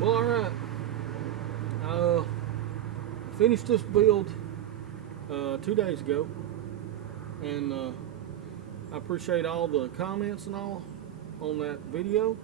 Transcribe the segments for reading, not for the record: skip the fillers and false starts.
Well, alright. Finished this build 2 days ago, and I appreciate all the comments and all on that video.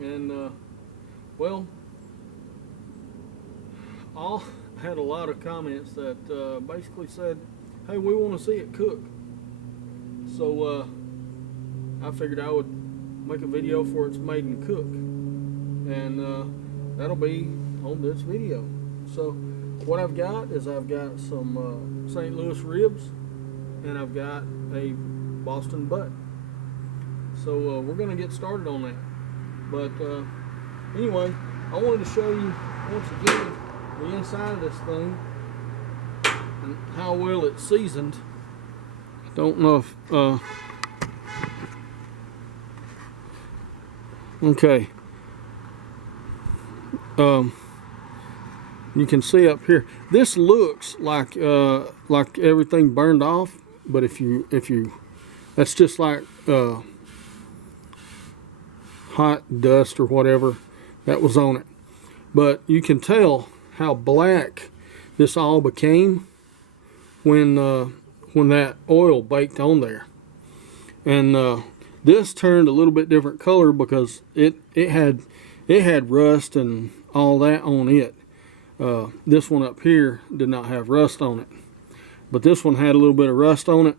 And well, all had a lot of comments that basically said, hey, we want to see it cook. So I figured I would make a video for it's made and cook, and that'll be on this video. So what I've got is I've got some St. Louis ribs, and I've got a Boston butt. So we're gonna get started on that. But anyway, I wanted to show you once again the inside of this thing and how well it's seasoned. Don't know if okay. You can see up here. This looks like everything burned off, but if you, that's just like hot dust or whatever that was on it. But you can tell how black this all became when that oil baked on there. And this turned a little bit different color because it had rust and all that on it. This one up here did not have rust on it, but this one had a little bit of rust on it,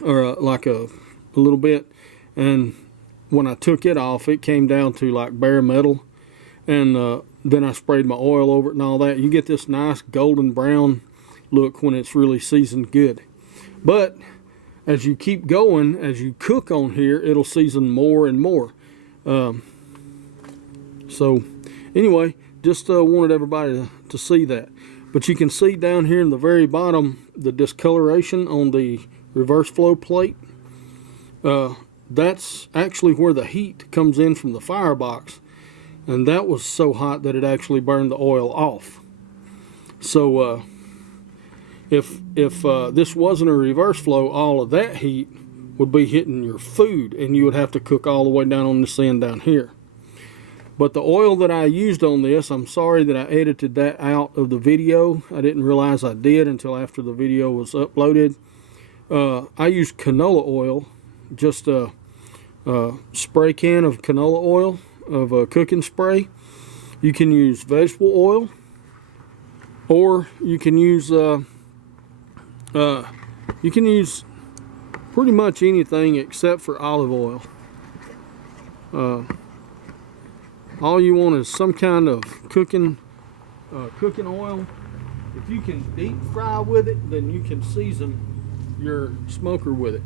or like a little bit. And when I took it off, it came down to like bare metal. And then I sprayed my oil over it and all that. You get this nice golden brown look when it's really seasoned good. But as you keep going, as you cook on here, it'll season more and more. So anyway, just wanted everybody to see that. But you can see down here in the very bottom the discoloration on the reverse flow plate. That's actually where the heat comes in from the firebox, and that was so hot that it actually burned the oil off. So if this wasn't a reverse flow, all of that heat would be hitting your food, and you would have to cook all the way down on this end down here. But the oil that I used on this, I'm sorry that I edited that out of the video. I didn't realize I did until after the video was uploaded. I used canola oil, just a spray can of canola oil, of a cooking spray. You can use vegetable oil, or you can use pretty much anything except for olive oil. All you want is some kind of cooking oil. If you can deep fry with it, then you can season your smoker with it.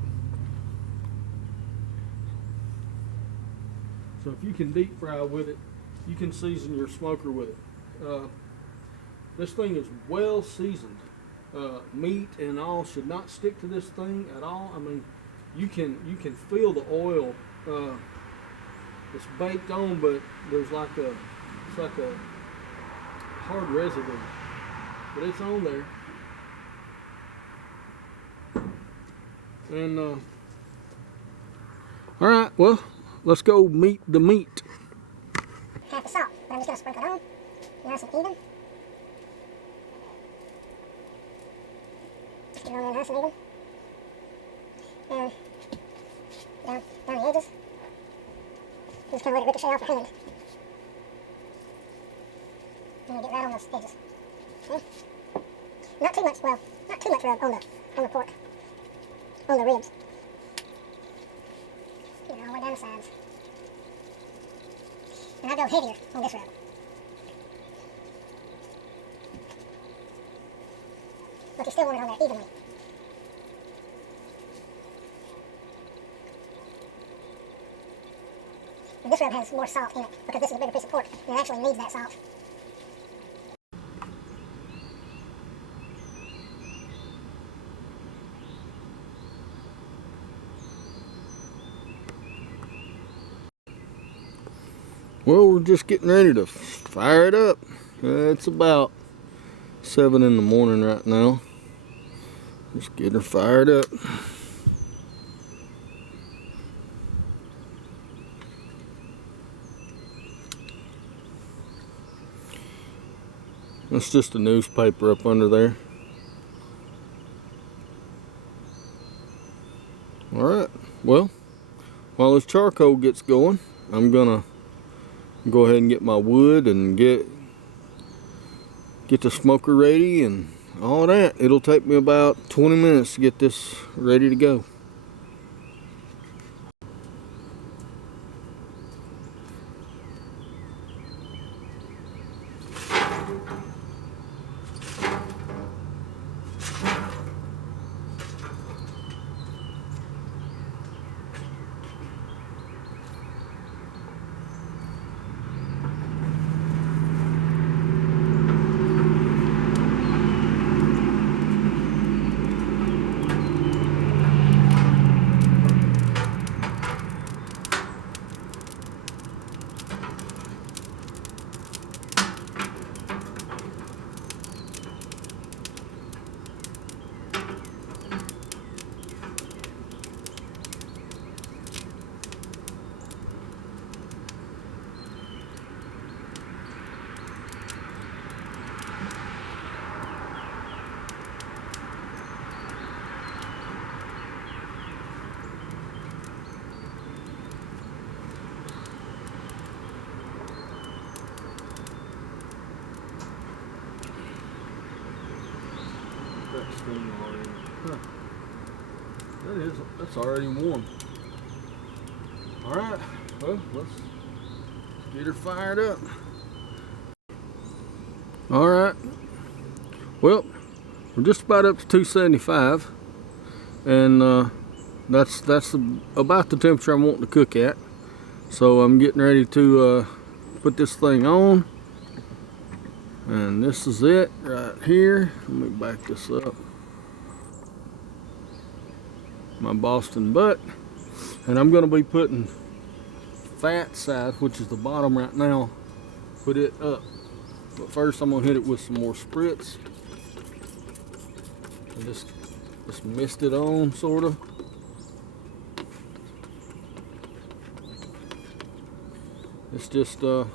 So if you can deep fry with it, you can season your smoker with it. This thing is well seasoned. Meat and all should not stick to this thing at all. I mean, you can feel the oil. It's baked on, but there's it's like a hard residue, but it's on there. And all right, well, let's go meet the meat. Half the salt, but I'm just gonna sprinkle it on, nice and even. Just get it on there nice and even. And down the edges. Just kind of let it ricochet off your hand. And you get right on those edges. Okay. Not too much, well, not too much rub on the pork, on the ribs. Get it all the way down the sides. And I'll go heavier on this rub. But you still want it on there evenly. And this rub has more salt in it because this is a bigger piece of pork and it actually needs that salt. Well, we're just getting ready to fire it up. It's about 7 in the morning right now. Just getting her fired up. That's just a newspaper up under there. Alright, well, while this charcoal gets going, I'm gonna go ahead and get my wood and get the smoker ready and all that. It'll take me about 20 minutes to get this ready to go. That's already warm. Alright, well, let's get her fired up. Alright, well, we're just about up to 275, and that's about the temperature I'm wanting to cook at. So I'm getting ready to put this thing on, and this is it right here. Let me back this up. My Boston butt, and I'm going to be putting fat side, which is the bottom right now, put it up. But first I'm going to hit it with some more spritz and just mist it on, sort of. It's just well,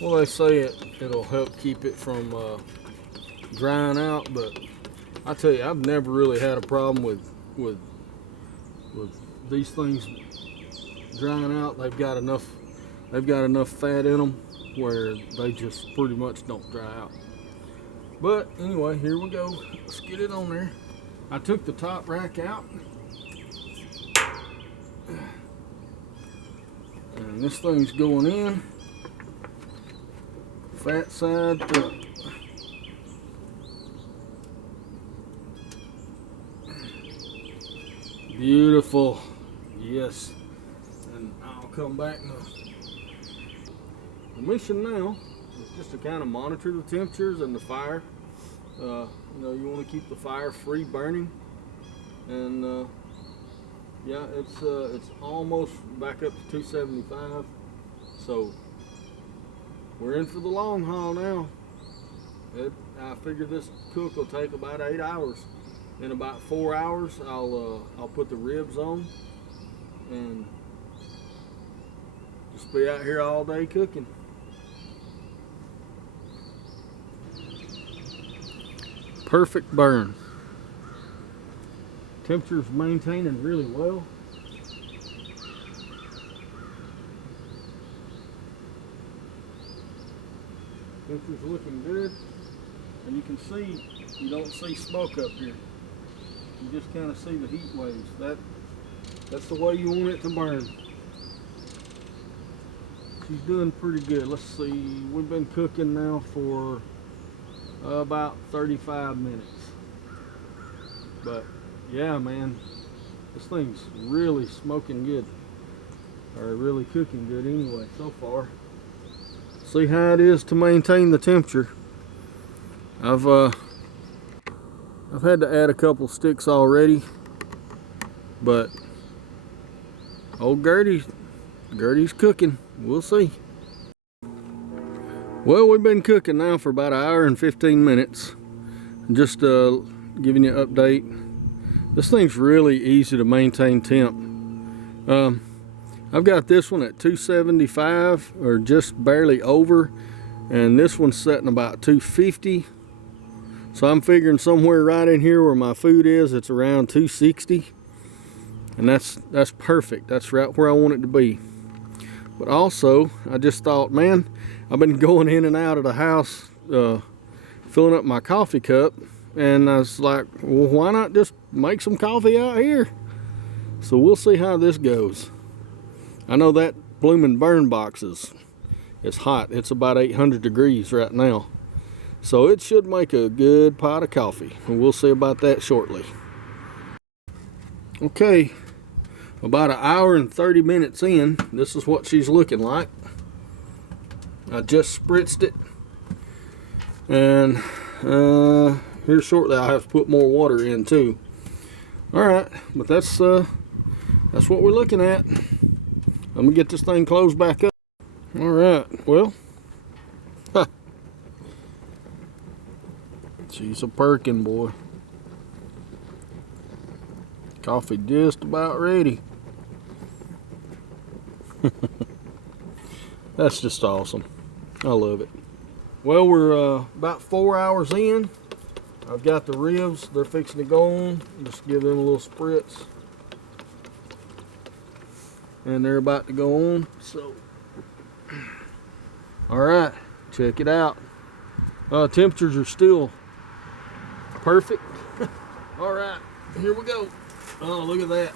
they say it'll help keep it from drying out, but I tell you, I've never really had a problem with these things drying out. They've got enough fat in them where they just pretty much don't dry out. But anyway, here we go. Let's get it on there. I took the top rack out, and this thing's going in. Fat side up. Beautiful, yes. And I'll come back now. The mission now is just to kind of monitor the temperatures and the fire. You know, you want to keep the fire free burning, and yeah, it's almost back up to 275. So we're in for the long haul now. I figure this cook will take about 8 hours. In about 4 hours, I'll put the ribs on and just be out here all day cooking. Perfect burn. Temperature's maintaining really well. Temperature's looking good, and you can see, you don't see smoke up here. You just kind of see the heat waves. That's the way you want it to burn. She's doing pretty good. Let's see, we've been cooking now for about 35 minutes. But yeah, man, this thing's really smoking good, or really cooking good anyway so far. See how it is to maintain the temperature. I've had to add a couple sticks already, but old Gurdy's cooking. We'll see. Well, we've been cooking now for about 1 hour and 15 minutes. Just giving you an update. This thing's really easy to maintain temp. I've got this one at 275, or just barely over, and this one's setting about 250. So I'm figuring somewhere right in here where my food is, it's around 260, and that's perfect. That's right where I want it to be. But also, I just thought, man, I've been going in and out of the house filling up my coffee cup, and I was like, well, why not just make some coffee out here? So we'll see how this goes. I know that blooming burn box is hot. It's about 800 degrees right now. So it should make a good pot of coffee, and we'll see about that shortly. Okay, about an hour and 30 minutes in, this is what she's looking like. I just spritzed it, and here shortly I'll have to put more water in too. Alright, but that's what we're looking at. Let me get this thing closed back up. Alright, well, she's a perkin, boy. Coffee just about ready. That's just awesome. I love it. Well, we're about 4 hours in. I've got the ribs. They're fixing to go on. Just give them a little spritz. And they're about to go on. So, all right, check it out. Temperatures are still perfect. All right, here we go. Oh, look at that.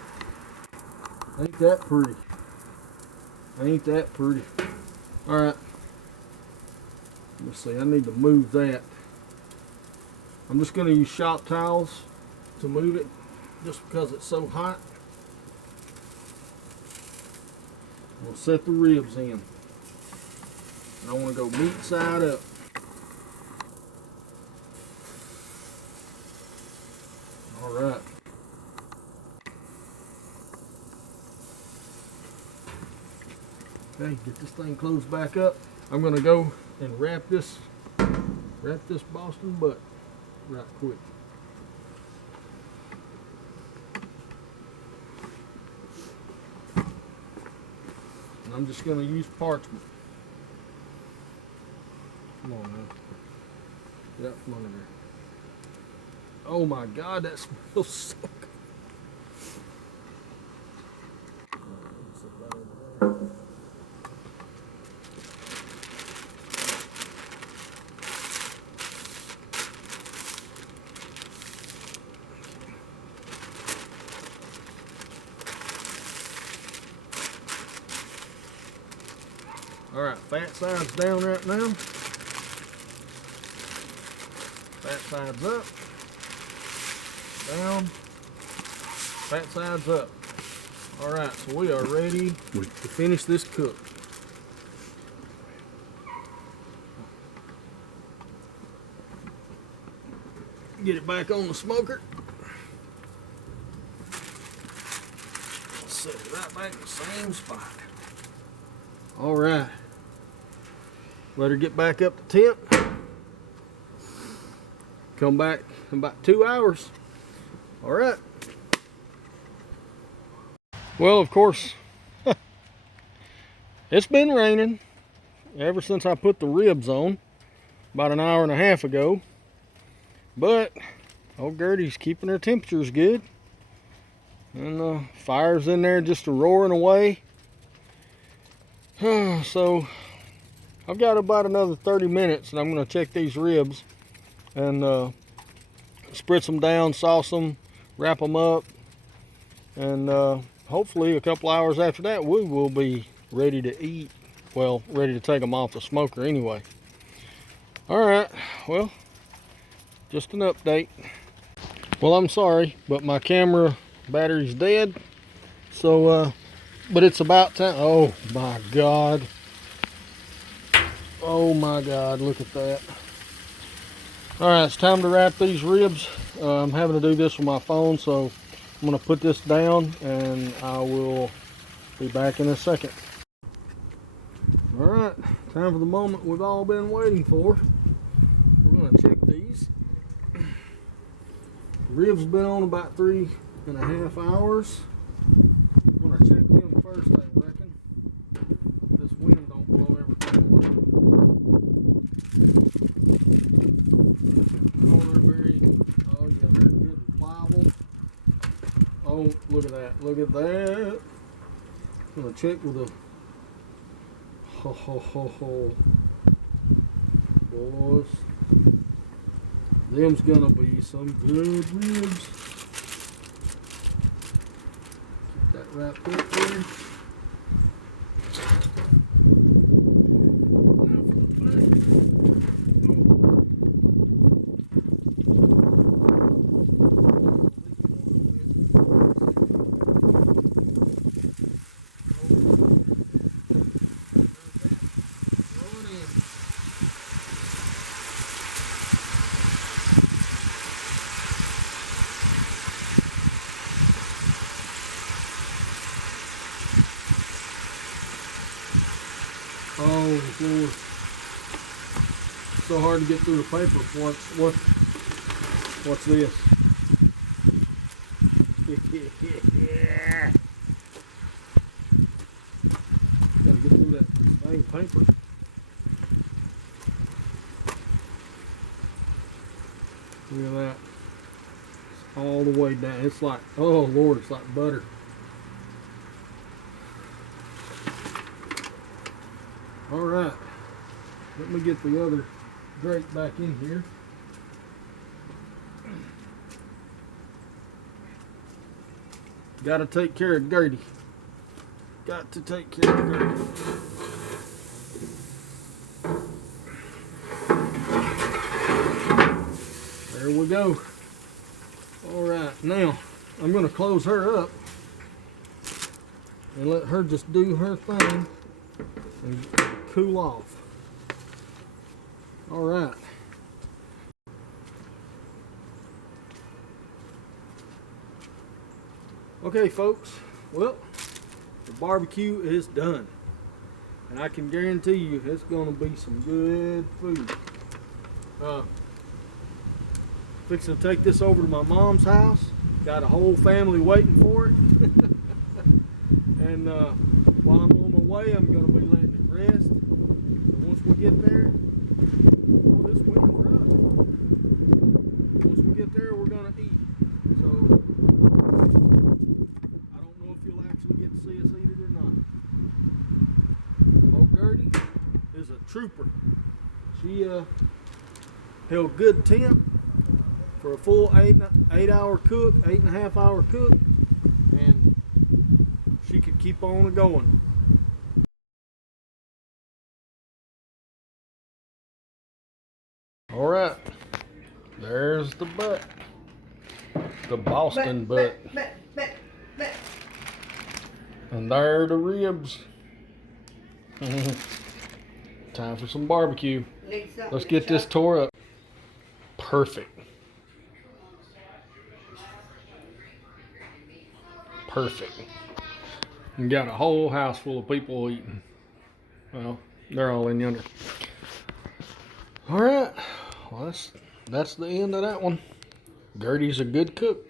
Ain't that pretty? Ain't that pretty? All right. Let's see, I need to move that. I'm just going to use shop towels to move it just because it's so hot. We'll set the ribs in. I want to go meat side up. All right. Okay, get this thing closed back up. I'm going to go and wrap this Boston butt right quick. And I'm just going to use parchment. Come on now. Get out from under there. Oh my God, that smells so good. All right, fat side's down right now. Fat side's up. Down. Fat side's up. All right, so we are ready to finish this cook. Get it back on the smoker. Set it right back in the same spot. All right. Let her get back up to temp. Come back in about 2 hours. All right. Well, of course, it's been raining ever since I put the ribs on about an hour and a half ago. But old Gurdy's keeping her temperatures good. And the fire's in there just roaring away. So I've got about another 30 minutes, and I'm going to check these ribs and spritz them down, sauce them, wrap them up, and hopefully a couple hours after that we will be ready to eat. Well, ready to take them off the smoker anyway. All right, well, just an update. Well, I'm sorry, but my camera battery's dead. So, but it's about time. Oh my God. Oh my God, look at that. All right, it's time to wrap these ribs. I'm having to do this with my phone, so I'm gonna put this down and I will be back in a second. All right, time for the moment we've all been waiting for. We're gonna check these. The ribs been on about 3.5 hours. I'm gonna check them first, I reckon. This wind don't blow everything away. Oh, look at that. Look at that. I'm gonna check with a ho ho ho ho. Boys. Them's gonna be some good ribs. Keep that wrapped up there. Now for the back. Oh Lord. So hard to get through the paper. What's this? Gotta get through that dang paper. Look at that. It's all the way down. It's like, oh Lord, it's like butter. Alright. Let me get the other grate back in here. Gotta take care of Gurdy. Got to take care of Gurdy. There we go. Alright, now I'm going to close her up and let her just do her thing and cool off. Alright. Okay, folks. Well, the barbecue is done. And I can guarantee you it's going to be some good food. Fixing to take this over to my mom's house. Got a whole family waiting for it. And while I'm on my way, I'm going to be letting it rest. And once we get there, well, this wind's rough. Once we get there, we're going to eat. So I don't know if you'll actually get to see us eat it or not. Old Gurdy is a trooper. She held good temp for a full 8-hour cook, 8.5-hour cook, and she could keep on going. All right, there's the butt, the Boston butt, and there are the ribs. Time for some barbecue. Let's get this tore up. Perfect. Perfect. You got a whole house full of people eating. Well, they're all in yonder. All right. Well, that's the end of that one. Gurdy's a good cook.